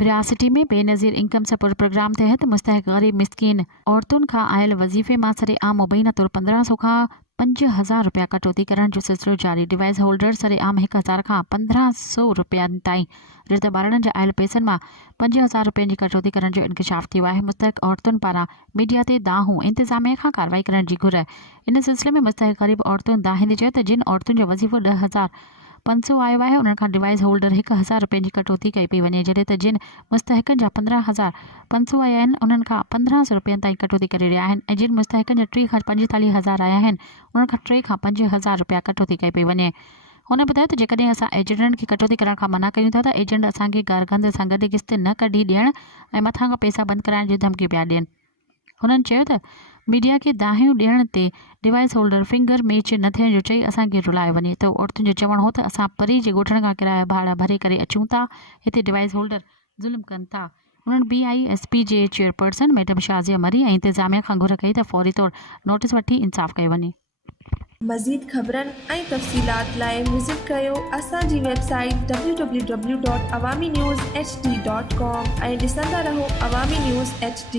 विरासती में Benazir income support programme तहत मुस्तहिक गरीब मिस्किन औरतुन खां आयल वज़ीफ़े मां सरेआम मुबैना तौर 1500 खां 5000 रुपया कटौती करण जो सिलसिलो जारी। डिवाइस होल्डर सरेआम 1000 खां 1500 रुपयनि ताईं रिश्ते ॿारनि जा आयल पैसनि मां 5000 रुपयनि जी कटौती करण जो इंकशाफ थियो आहे। मुस्तहिक औरतुनि पारां मीडिया ते दाहूं इंतज़ामिया खां कार्रवाई करण जी घुर। इन सिलसिले में मुस्तहिक गरीब औरतुनि दाहिंदे चयो त जिन औरतुनि जो वज़ीफ़ो 10,500 आयो आहे उन्हनि खां डिवाइस होल्डर 1000 रुपयनि जी कटौती कई पई वञे, जॾहिं त जिन मुस्तहिकनि जा 15,500 आया आहिनि उन्हनि खां 1500 रुपयनि ताईं कटौती करे रहिया आहिनि ऐं जिन मुस्तहिकनि जा 3 खां 45,000 आया आहिनि उन्हनि खां 3 खां 5,000 रुपया कटौती कई पई वञे। हुन ॿुधायो त जेकॾहिं असां एजेंटनि खे कटौती करण खां मना कयूं था त एजेंट असांखे गारगंद सां गॾु किस्त न कढी ॾियण ऐं मथां खां पैसा बंदि कराइण जी धमकी पिया ॾियनि। हुननि चयो त मीडिया खे दाहियूं ॾियण ते डिवाइस होल्डर फिंगर मैच न थियण जो चई असांखे रुलायो वञे। त औरतुनि जो चवणु हो त असां परी जे ॻोठनि खां किराया भाड़ा भरे करे अचूं था, हिते डिवाइस होल्डर ज़ुल्म कनि था। उन्हनि BISP जे चेयरपर्सन मैडम शाज़िया मरी ऐं इंतज़ामिया खां घुर कई त फौरी तौर नोटिस वठी इंसाफ़ कयो वञे। मज़ीद ख़बरनि ऐं तफ़सीलात लाइ विज़िट कयो असांजी वेबसाइट www.awamiNewsHD.com ऐं ॾिसंदा रहो अवामी न्यूज़ HD।